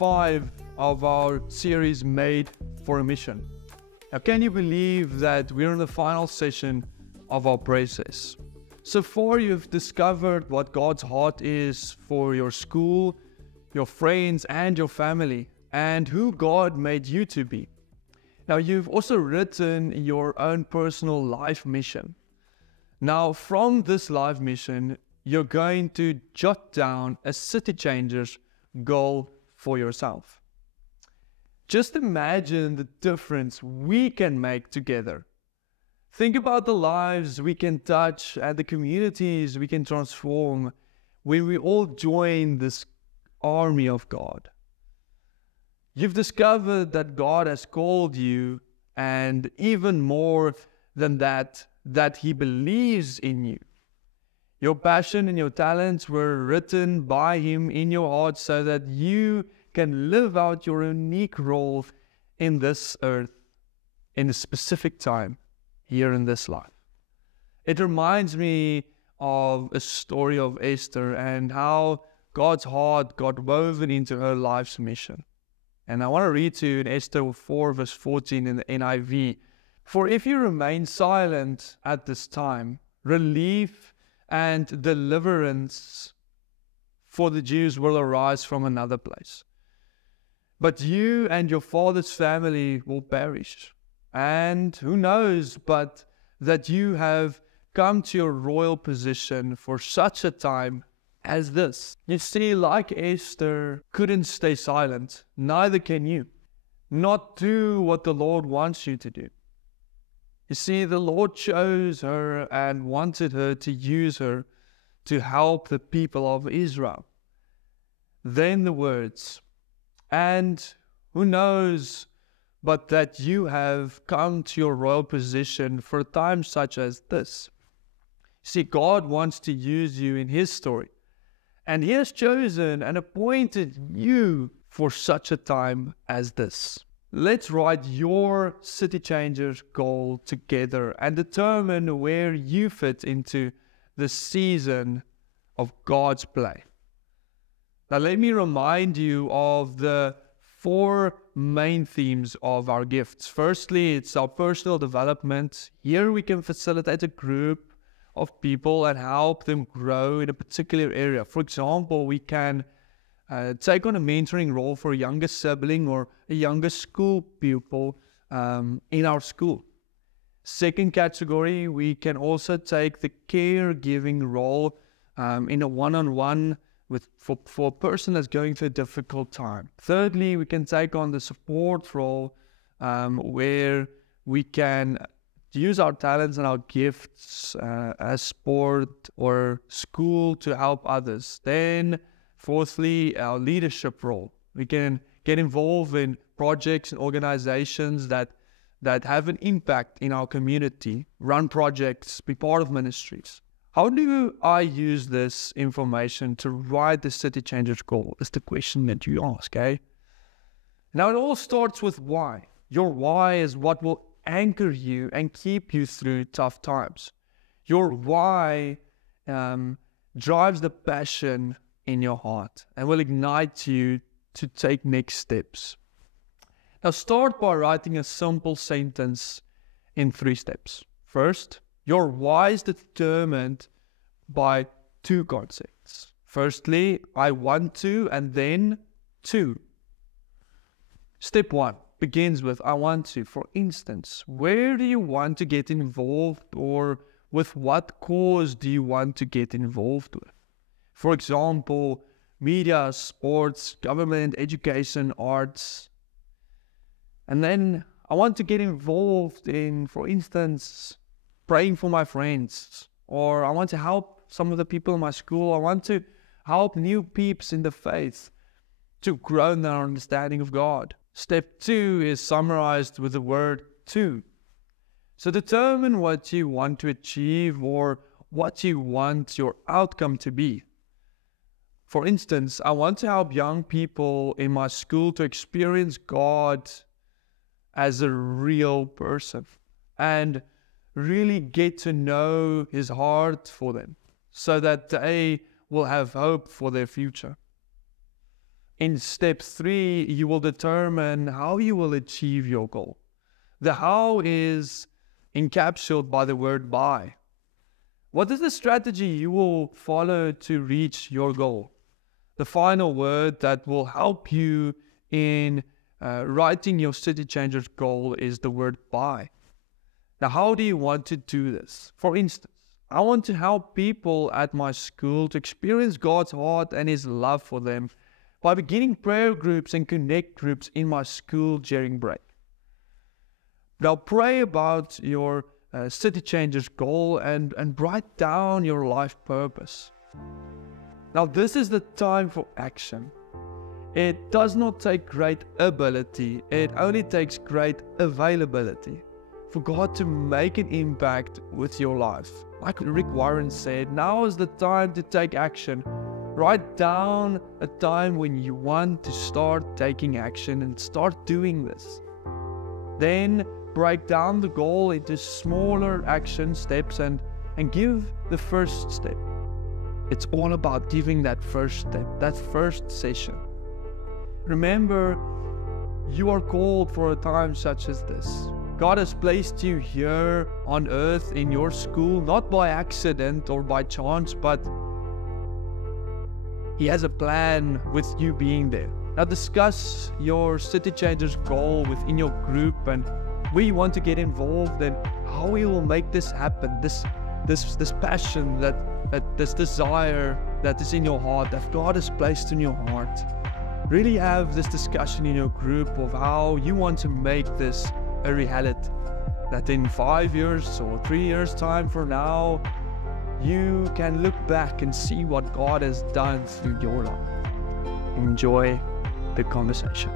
5 of our series Made for a Mission. Now, can you believe that we're in the final session of our process? So far, you've discovered what God's heart is for your school, your friends, and your family, and who God made you to be. Now, you've also written your own personal life mission. Now, from this life mission, you're going to jot down a city changer's goal for yourself. Just imagine the difference we can make together. Think about the lives we can touch and the communities we can transform when we all join this army of God. You've discovered that God has called you, and even more than that, that He believes in you. Your passion and your talents were written by Him in your heart so that you can live out your unique role in this earth, in a specific time, here in this life. It reminds me of a story of Esther and how God's heart got woven into her life's mission. And I want to read to you in Esther 4 verse 14 in the NIV. For if you remain silent at this time, relief and deliverance for the Jews will arise from another place. But you and your father's family will perish. And who knows but that you have come to your royal position for such a time as this. You see, like Esther couldn't stay silent, neither can you. Not do what the Lord wants you to do. You see, the Lord chose her and wanted her to use her to help the people of Israel. Then the words, and who knows but that you have come to your royal position for a time such as this. See, God wants to use you in His story, and He has chosen and appointed you for such a time as this. Let's write your city changer's goal together and determine where you fit into the season of God's play. Now, let me remind you of the 4 main themes of our gifts. Firstly, it's our personal development. Here we can facilitate a group of people and help them grow in a particular area. For example, we can take on a mentoring role for a younger sibling or a younger school pupil in our school. Second category, we can also take the caregiving role in a one-on-one for a person that's going through a difficult time. Thirdly, we can take on the support role where we can use our talents and our gifts as sport or school to help others. Then fourthly, our leadership role. We can get involved in projects and organizations that have an impact in our community, run projects, be part of ministries. How do I use this information to write the city changer's goal? Is the question that you ask, eh? Now it all starts with why. Your why is what will anchor you and keep you through tough times. Your why drives the passion in your heart and will ignite you to take next steps. Now start by writing a simple sentence in 3 steps. First, your why is determined by 2 concepts. Firstly, I want to, and then to. Step 1 begins with I want to. For instance, where do you want to get involved, or with what cause do you want to get involved with? For example, media, sports, government, education, arts. And then I want to get involved in, for instance, praying for my friends, or I want to help some of the people in my school. I want to help new peeps in the faith to grow in their understanding of God. Step 2 is summarized with the word to. So determine what you want to achieve or what you want your outcome to be. For instance, I want to help young people in my school to experience God as a real person and really get to know His heart for them so that they will have hope for their future. In step 3, you will determine how you will achieve your goal. The how is encapsulated by the word by. What is the strategy you will follow to reach your goal? The final word that will help you in writing your City Changers goal is the word by. Now, how do you want to do this? For instance, I want to help people at my school to experience God's heart and His love for them by beginning prayer groups and connect groups in my school during break. Now, pray about your City Changers goal and write down your life purpose. Now, this is the time for action. It does not take great ability, it only takes great availability for God to make an impact with your life. Like Rick Warren said, now is the time to take action. Write down a time when you want to start taking action and start doing this. Then break down the goal into smaller action steps and give the first step. It's all about giving that first step, that first session. Remember, you are called for a time such as this. God has placed you here on earth in your school, not by accident or by chance, but He has a plan with you being there. Now discuss your City Changers goal within your group and where you want to get involved and how we will make this happen. This passion, this desire that is in your heart, that God has placed in your heart. Really have this discussion in your group of how you want to make this a reality. That in 5 years or 3 years time from now, you can look back and see what God has done through your life. Enjoy the conversation.